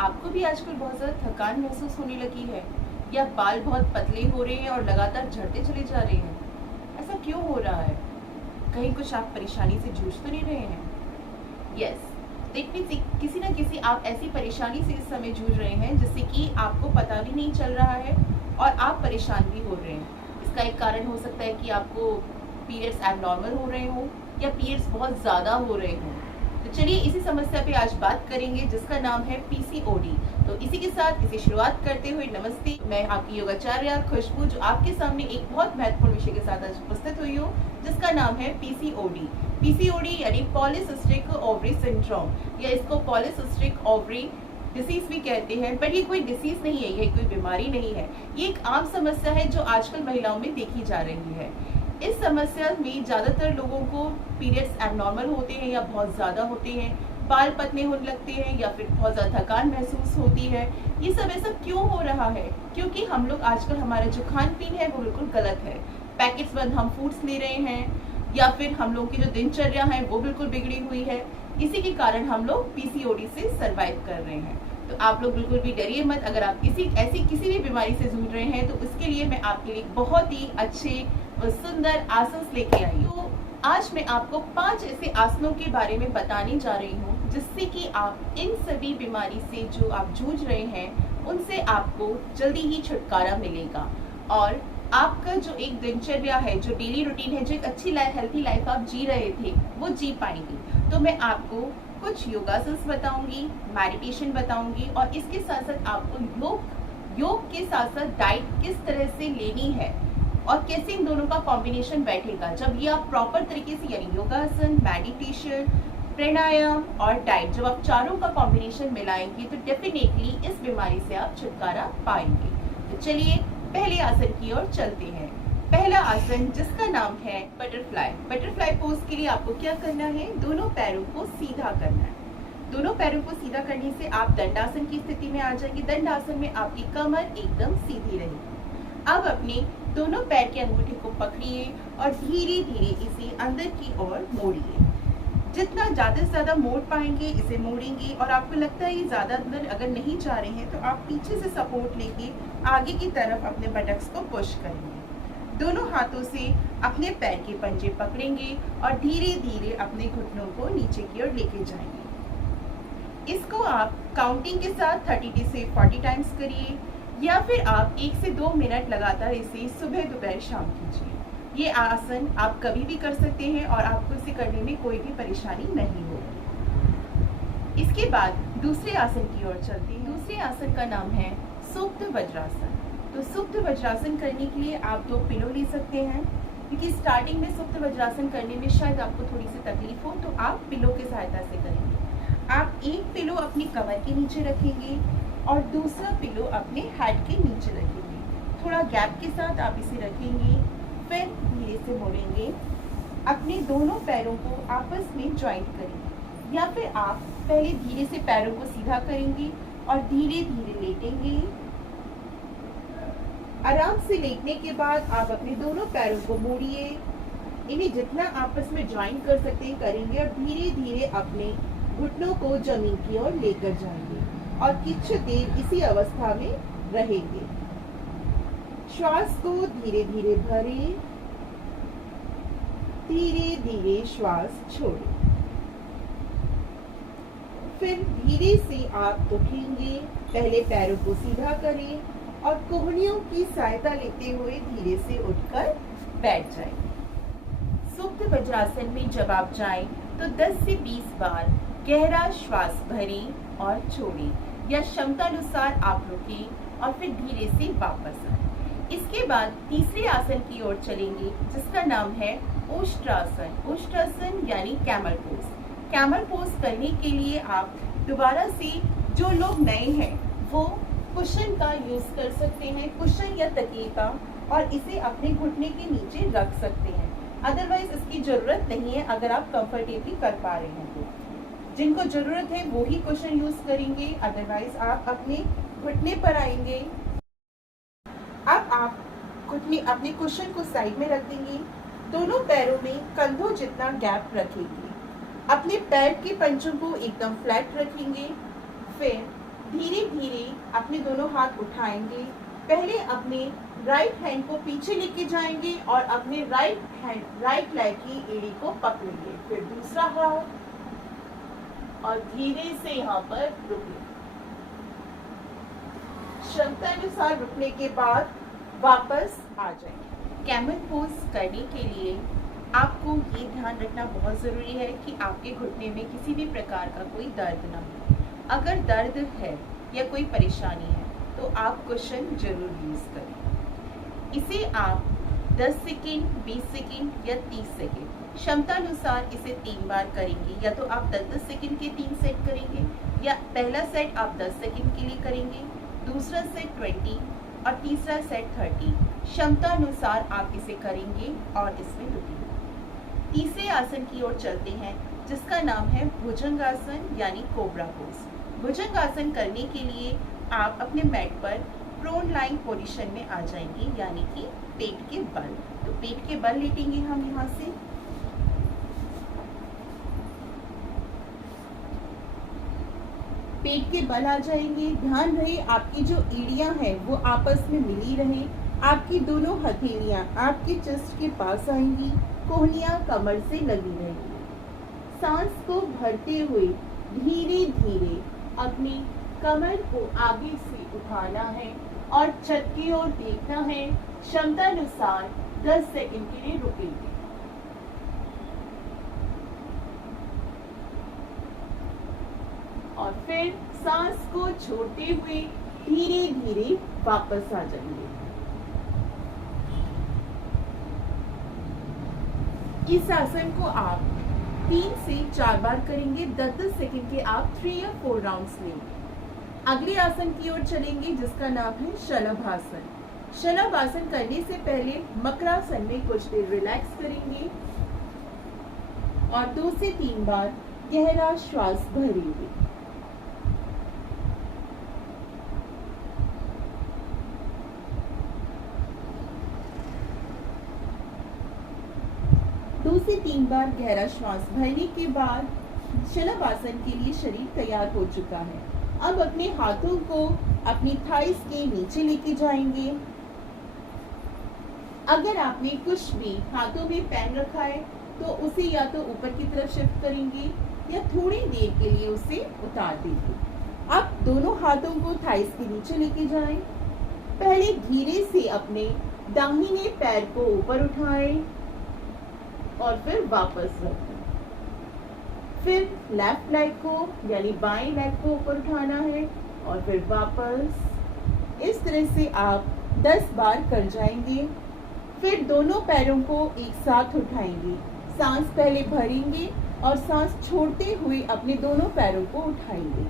आपको भी आजकल बहुत ज़्यादा थकान महसूस होने लगी है या बाल बहुत पतले हो रहे हैं और लगातार झड़ते चले जा रहे हैं? ऐसा क्यों हो रहा है? कहीं कुछ आप परेशानी से जूझ तो नहीं रहे हैं? यस, दैट मीन्स किसी ना किसी आप ऐसी परेशानी से इस समय जूझ रहे हैं जिससे कि आपको पता भी नहीं चल रहा है और आप परेशान भी हो रहे हैं। इसका एक कारण हो सकता है कि आपको पीरियड्स एबनॉर्मल हो रहे हों या पीरियड्स बहुत ज़्यादा हो रहे हों। तो चलिए इसी समस्या पे आज बात करेंगे जिसका नाम है पीसीओडी। तो इसी के साथ इसे शुरुआत करते हुए नमस्ते, मैं आपकी योगाचार्य खुशबू जो आपके सामने एक बहुत महत्वपूर्ण विषय के साथ आज उपस्थित हुई हूँ जिसका नाम है पीसीओडी। पीसीओडी यानी पॉलीसिस्टिक ओवरी सिंड्रोम या इसको पॉलीसिस्टिक ओवरी डिसीज भी कहते हैं, पर ये कोई डिसीज नहीं है, ये कोई बीमारी नहीं है। ये एक आम समस्या है जो आजकल महिलाओं में देखी जा रही है। इस समस्या में ज़्यादातर लोगों को पीरियड्स एबनॉर्मल होते हैं या बहुत ज़्यादा होते हैं, बाल पतले होने लगते हैं या फिर बहुत ज़्यादा थकान महसूस होती है। ये सब ऐसा क्यों हो रहा है? क्योंकि हम लोग आजकल हमारा जो खान पीन है वो बिल्कुल गलत है। पैकेट्स बंद हम फूड्स ले रहे हैं या फिर हम लोग की जो दिनचर्या है वो बिल्कुल बिगड़ी हुई है। इसी के कारण हम लोग पीसीओडी से सर्वाइव कर रहे हैं। तो आप लोग बिल्कुल भी डरिए मत। अगर आप ऐसी किसी भी बीमारी से जूझ रहे हैं तो उसके लिए मैं आपके लिए बहुत ही अच्छे और सुंदर आसन लेके आई हूँ। तो आज मैं आपको 5 ऐसे आसनों के बारे में बताने जा रही हूँ जिससे कि आप इन सभी बीमारी से जो आप जूझ रहे हैं उनसे आपको जल्दी ही छुटकारा मिलेगा और आपका जो एक दिनचर्या है, जो डेली रूटीन है, जो एक अच्छी हेल्थी लाइफ आप जी रहे थे वो जी पाएंगे। तो मैं आपको कुछ योगासन बताऊंगी, मेडिटेशन बताऊंगी और इसके साथ साथ आपको योग के साथ साथ डाइट किस तरह से लेनी है और कैसे इन दोनों का कॉम्बिनेशन बैठेगा। जब ये आप प्रॉपर तरीके से यानी योगासन, मेडिटेशन, प्राणायाम और डाइट जब आप चारों का कॉम्बिनेशन मिलाएंगे तो डेफिनेटली इस बीमारी से आप छुटकारा पाएंगे। तो चलिए पहले आसन की ओर चलते हैं। पहला आसन जिसका नाम है बटरफ्लाई। बटरफ्लाई पोज के लिए आपको क्या करना है? दोनों पैरों को सीधा करना है। दोनों पैरों को सीधा करने से आप दंडासन की स्थिति में आ जाएंगे। दंडासन में आपकी कमर एकदम सीधी रहेगी। अब अपने दोनों पैर के अंगूठे को पकड़िए और धीरे धीरे इसे अंदर की ओर मोड़िए। जितना ज्यादा से ज्यादा मोड़ पाएंगे इसे मोड़ेंगे और आपको लगता है ये ज्यादा अंदर अगर नहीं जा रहे हैं तो आप पीछे से सपोर्ट लेके आगे की तरफ अपने बटक्स को पुश करेंगे। दोनों हाथों से अपने पैर के पंजे पकड़ेंगे और धीरे धीरे अपने घुटनों को नीचे की ओर लेके जाएंगे। इसको आप काउंटिंग के साथ 30 से 40 टाइम्स करिए या फिर आप 1 से 2 मिनट लगातार इसे सुबह दोपहर शाम कीजिए। ये आसन आप कभी भी कर सकते हैं और आपको इसे करने में कोई भी परेशानी नहीं होगी। इसके बाद दूसरे आसन की ओर चलते हैं। दूसरे आसन का नाम है सुप्त वज्रासन। तो सुप्त वज्रासन करने के लिए आप 2 पिलो ले सकते हैं, क्योंकि स्टार्टिंग में सुप्त वज्रासन करने में शायद आपको थोड़ी सी तकलीफ हो तो आप पिलो की सहायता से करेंगे। आप एक पिलो अपनी कमर के नीचे रखेंगे और दूसरा पिलो अपने हेड के नीचे रखेंगे। थोड़ा गैप के साथ आप इसे रखेंगे, फिर धीरे से मोड़ेंगे। अपने दोनों पैरों को आपस में ज्वाइंट करेंगे या फिर आप पहले धीरे से पैरों को सीधा करेंगे और धीरे धीरे लेटेंगे। आराम से लेटने के बाद आप अपने दोनों पैरों को मोड़िए, इन्हें जितना आपस में ज्वाइंट कर सकते हैं करेंगे और धीरे धीरे अपने घुटनों को जमीन की ओर लेकर जाएंगे और कुछ देर इसी अवस्था में रहेंगे। श्वास को धीरे धीरे भरें, धीरे धीरे श्वास छोड़ें। फिर धीरे से आप उठेंगे, पहले पैरों को सीधा करें और कोहनियों की सहायता लेते हुए धीरे से उठकर बैठ जाएं। सुप्त वज्रासन में जब आप जाएं तो 10 से 20 बार गहरा श्वास भरें और छोड़ें या क्षमतानुसार आप रुकें और फिर धीरे से वापस आएं। इसके बाद तीसरे आसन की ओर चलेंगे जिसका नाम है ओष्ट्रासन। ओष्ट्रासन यानी कैमल पोज। कैमल पोज करने के लिए आप दोबारा से, जो लोग नए हैं वो कुशन का यूज कर सकते हैं, कुशन या तकिए का, और इसे अपने घुटने के नीचे रख सकते हैं। अदरवाइज इसकी जरूरत नहीं है अगर आप कंफर्टेबली कर पा रहे हैं तो। जिनको जरूरत है वो ही कुशन यूज करेंगे, अदरवाइज आप अपने घुटने पर आएंगे। अब आप घुटने अपने कुशन को साइड में रख देंगे, दोनों पैरों में कंधों जितना गैप रखेंगे, अपने पैर के पंजों को एकदम फ्लैट रखेंगे। फिर धीरे धीरे अपने दोनों हाथ उठाएंगे। पहले अपने राइट हैंड को पीछे लेके जाएंगे और अपने राइट लेग की एड़ी को पकड़ेंगे। फिर दूसरा हाथ और धीरे से यहाँ पर रुकेंगे। क्षमता अनुसार रुकने के बाद वापस आ जाएंगे। कैमल पोज करने के लिए आपको ये ध्यान रखना बहुत ज़रूरी है कि आपके घुटने में किसी भी प्रकार का कोई दर्द ना हो। अगर दर्द है या कोई परेशानी है तो आप कुशन जरूर यूज़ करें। इसे आप 10 सेकेंड, 20 सेकेंड या 30 सेकेंड क्षमता अनुसार इसे 3 बार करेंगे। या तो आप 10-10 सेकेंड के 3 सेट करेंगे या पहला सेट आप 10 सेकेंड के लिए करेंगे, दूसरा सेट 20 और तीसरा सेट 30। क्षमता अनुसार आप इसे करेंगे और इसमें रुकेंगे। तीसरे आसन की ओर चलते हैं जिसका नाम है भुजंगासन यानी कोबरा पोज। भुजंगासन करने के लिए आप अपने मैट पर प्रोन लाइन पोजीशन में आ जाएंगे यानी कि पेट के बल। तो पेट के बल लेटेंगे हम यहाँ से। पेट के बल आ जाएंगे। ध्यान रहे आपकी जो एड़ियां हैं वो आपस में मिली रहे। आपकी दोनों हथेलियां आपके चेस्ट के पास आएंगी, कोहनियां कमर से लगी रहेंगी। सांस को भरते हुए धीरे धीरे अपनी कमर को आगे से उठाना है और छत की ओर देखना है। क्षमता अनुसार 10 सेकंड के लिए रुकेंगे। और फिर सांस को छोड़ते हुए धीरे धीरे वापस आ जाएंगे। इस आसन को आप 3 से 4 बार करेंगे। 10-10 सेकंड के आप 3 या 4 राउंड्स लेंगे। अगले आसन की ओर चलेंगे जिसका नाम है शलभासन। शलभासन करने से पहले मकरासन में कुछ देर रिलैक्स करेंगे और 2 से 3 बार गहरा श्वास भरेंगे। दो से 3 बार गहरा श्वास भरने के बाद शलभासन के लिए शरीर तैयार हो चुका है। अब अपने हाथों को अपनी थाइस के नीचे लेके जाएंगे। अगर आपने कुछ भी हाथों में पेन रखा है तो उसे या तो ऊपर की तरफ शिफ्ट करेंगे या थोड़ी देर के लिए उसे उतार देंगे। अब दोनों हाथों को थाइस के नीचे लेके जाएं। पहले धीरे से अपने दाहिने पैर को ऊपर उठाएं और फिर वापस रखें। फिर लेफ्ट लेग को यानी बाएं लेग को ऊपर उठाना है और फिर वापस। इस तरह से आप 10 बार कर जाएंगे। फिर दोनों पैरों को एक साथ उठाएंगे। सांस पहले भरेंगे और सांस छोड़ते हुए अपने दोनों पैरों को उठाएंगे।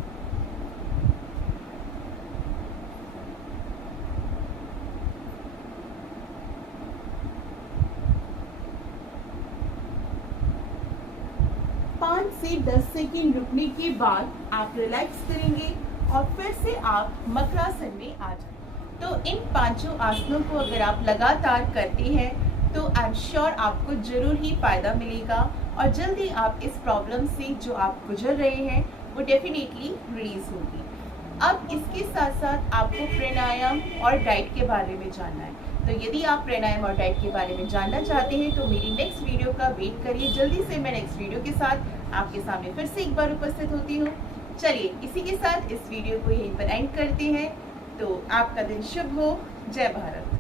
से 10 सेकेंड रुकने के बाद आप रिलैक्स करेंगे और फिर से आप मकरासन में आ जाएंगे। तो इन 5 आसनों को अगर आप लगातार करते हैं तो आई एम श्योर आपको जरूर ही फायदा मिलेगा और जल्दी आप इस प्रॉब्लम से जो आप गुजर रहे हैं वो डेफिनेटली रिलीज होगी। अब इसके साथ साथ आपको प्राणायाम और डाइट के बारे में जानना है। तो यदि आप प्राणायाम और डाइट के बारे में जानना चाहते हैं तो मेरी नेक्स्ट वीडियो का वेट करिए। जल्दी से मैं नेक्स्ट वीडियो के साथ आपके सामने फिर से एक बार उपस्थित होती हूँ। चलिए इसी के साथ इस वीडियो को यहीं पर एंड करते हैं। तो आपका दिन शुभ हो। जय भारत।